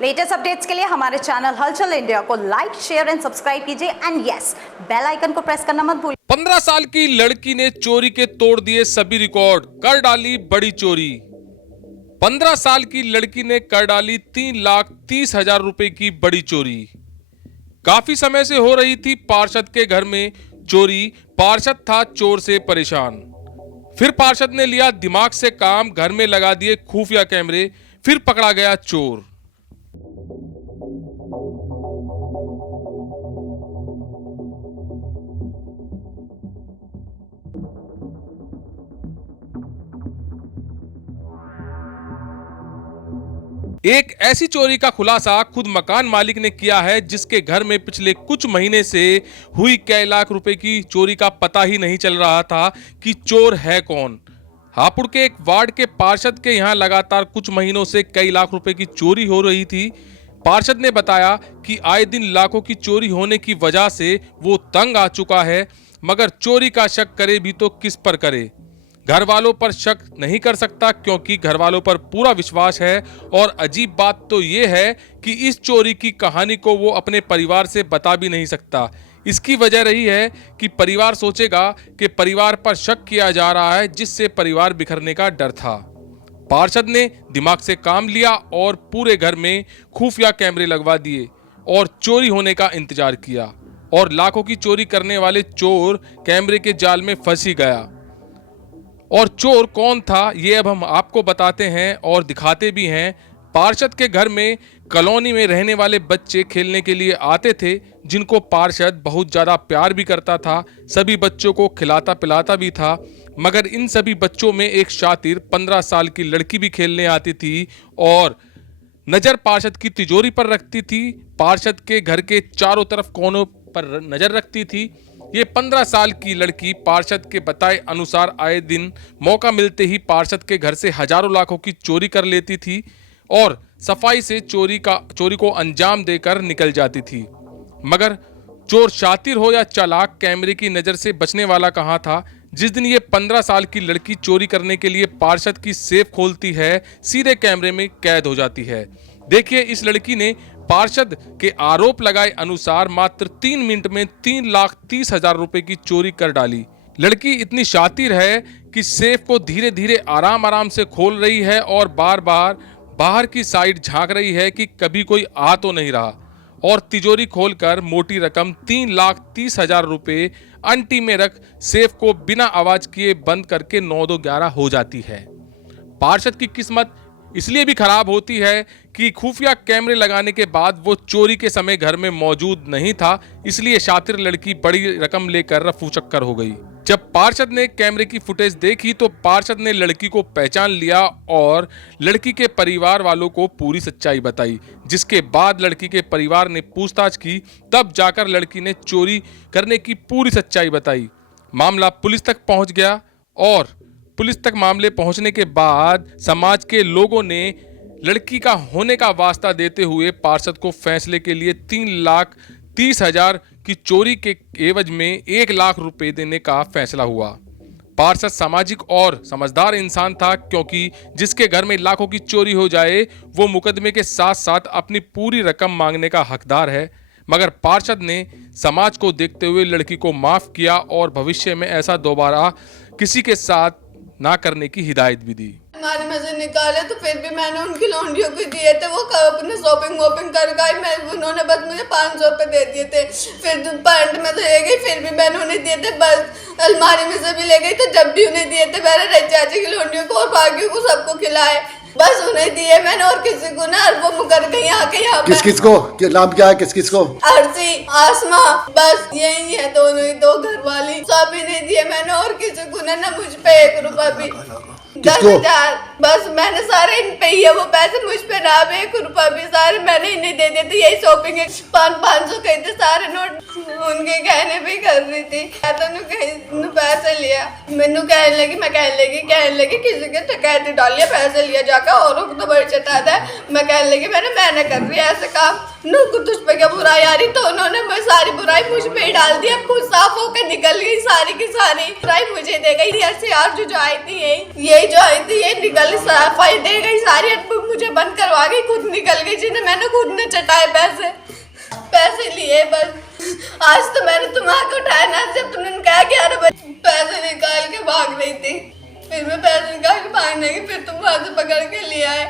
Latest updates के लिए हमारे चैनल हलचल इंडिया को लाइक, शेयर एंड सब्सक्राइब कीजिए एंड यस, बेल आइकन को प्रेस करना मत भूलिए। 15 साल की लड़की ने चोरी के तोड़ दिए सभी रिकॉर्ड, कर डाली बड़ी चोरी। 15 साल की लड़की ने कर डाली 3,30,000 रुपए की बड़ी चोरी। काफी समय से हो रही थी पार्षद के घर में चोरी। पार्षद था चोर से परेशान। फिर पार्षद ने लिया दिमाग से काम, घर में लगा दिए खुफिया कैमरे, फिर पकड़ा गया चोर। एक ऐसी चोरी का खुलासा खुद मकान मालिक ने किया है जिसके घर में पिछले कुछ महीने से हुई कई लाख रुपए की चोरी का पता ही नहीं चल रहा था कि चोर है कौन। हापुड़ के एक वार्ड के पार्षद के यहां लगातार कुछ महीनों से कई लाख रुपए की चोरी हो रही थी। पार्षद ने बताया कि आए दिन लाखों की चोरी होने की वजह से वो तंग आ चुका है, मगर चोरी का शक करे भी तो किस पर करे। घर वालों पर शक नहीं कर सकता क्योंकि घर वालों पर पूरा विश्वास है। और अजीब बात तो ये है कि इस चोरी की कहानी को वो अपने परिवार से बता भी नहीं सकता। इसकी वजह रही है कि परिवार सोचेगा कि परिवार पर शक किया जा रहा है, जिससे परिवार बिखरने का डर था। पार्षद ने दिमाग से काम लिया और पूरे घर में खुफिया कैमरे लगवा दिए और चोरी होने का इंतजार किया। और लाखों की चोरी करने वाले चोर कैमरे के जाल में फंस ही गया। और चोर कौन था ये अब हम आपको बताते हैं और दिखाते भी हैं। पार्षद के घर में कॉलोनी में रहने वाले बच्चे खेलने के लिए आते थे, जिनको पार्षद बहुत ज़्यादा प्यार भी करता था, सभी बच्चों को खिलाता पिलाता भी था। मगर इन सभी बच्चों में एक शातिर 15 साल की लड़की भी खेलने आती थी और नज़र पार्षद की तिजोरी पर रखती थी, पार्षद के घर के चारों तरफ कोनों पर नज़र रखती थी। ये 15 साल की लड़की पार्षद के बताए अनुसार आए दिन मौका मिलते ही पार्षद के घर से हजारों लाखों की चोरी कर लेती थी और सफाई से चोरी को अंजाम देकर निकल जाती थी। मगर चोर शातिर हो या चालाक, कैमरे की नज़र से बचने वाला कहाँ था। जिस दिन ये 15 साल की लड़की चोरी करने के लिए पार्षद की सेफ खोलती है, सीधे कैमरे में कैद हो जाती है। देखिए, इस लड़की ने पार्षद के आरोप लगाए अनुसार मात्र 3 मिनट में 3,30,000 रुपए की चोरी कर डाली। लड़की इतनी शातिर है कि सेफ को धीरे धीरे आराम आराम से खोल रही है और बार बार बाहर की साइड झांक रही है कि कभी कोई आ तो नहीं रहा। और तिजोरी खोलकर मोटी रकम 3,30,000 रुपए अंटी में रख सेफ को बिना आवाज किए बंद करके 9-2-11 हो जाती है। पार्षद की किस्मत इसलिए भी खराब होती है कि खुफिया कैमरे लगाने के बाद वो चोरी के समय घर में मौजूद नहीं था, इसलिए शातिर लड़की बड़ी रकम लेकर रफू चक्कर हो गई। जब पार्षद ने कैमरे की फुटेज देखी तो पार्षद ने लड़की को पहचान लिया और लड़की के परिवार वालों को पूरी सच्चाई बताई, जिसके बाद लड़की के परिवार ने पूछताछ की। तब जाकर लड़की ने चोरी करने की पूरी सच्चाई बताई। मामला पुलिस तक पहुंच गया और पुलिस तक मामले पहुंचने के बाद समाज के लोगों ने लड़की का होने का वास्ता देते हुए पार्षद को फैसले के लिए 3,30,000 की चोरी के एवज में 1 लाख रुपए देने का फैसला हुआ। पार्षद सामाजिक और समझदार इंसान था, क्योंकि जिसके घर में लाखों की चोरी हो जाए वो मुकदमे के साथ साथ अपनी पूरी रकम मांगने का हकदार है। मगर पार्षद ने समाज को देखते हुए लड़की को माफ किया और भविष्य में ऐसा दोबारा किसी के साथ ना करने की हिदायत भी दी। हमारे में से निकाले तो फिर भी मैंने उनकी लौंडियों को दिए थे, वो अपने शॉपिंग वॉपिंग कर गई। मैं उन्होंने बस मुझे 500 रुपये दे दिए थे। फिर पैंट में से ले गई, फिर भी मैंने उन्हें दिए थे। बस अलमारी में से भी ले गई तो जब भी उन्हें दिए थे मैंने चाची की लौंडियों को और बाकियों को सबको खिलाए। बस उन्हें दिए मैंने और किसी को ना। वो मुकर गई आके यहाँ पे। किस को नाम क्या है? किस को? अर्शी, आसमा, बस यही है दोनों ही, 2 घर वाली। सभी ने दिए मैंने और किसी को ना मुझ पे 1 रुपया भी। 10,000 बस मैंने सारे इन पे ही है वो पैसे, मुझ पे ना 1 रुपया भी सारे मैंने इन्हें दे देते। यही शॉपिंग 500 कहे थे, सारे नोट उनके कहने भी कर रही थी। तो पैसे लिया, मैनू कहने लगी किसी के ठकैती डालिए पैसे लिया जाकर, औरों को तो बड़ी चटाता है। मैं कहने लगी मैंने कर रही है ऐसे काम। नुक तुझ पे क्या बुराई आ रही, तो उन्होंने मैं सारी बुराई मुझ पे ही डाल दी। अब खुद साफ होकर निकल गई सारी की सारी बुराई मुझे दे गई। ऐसे यार जो आई थी यही जो आई थी ये निकल सफाई दे गई सारी, मुझे बंद करवा गई, खुद निकल गई जिन्हें मैंने खुद ने चटाए पैसे लिए। बस आज तो मैंने तुम्हारा उठाया ना, जब तुमने कहा कि यार पैसे निकाल के भाग रही थी, फिर मैं पैसे निकाल के भागने की, फिर तुम वहां से पकड़ के ले आए।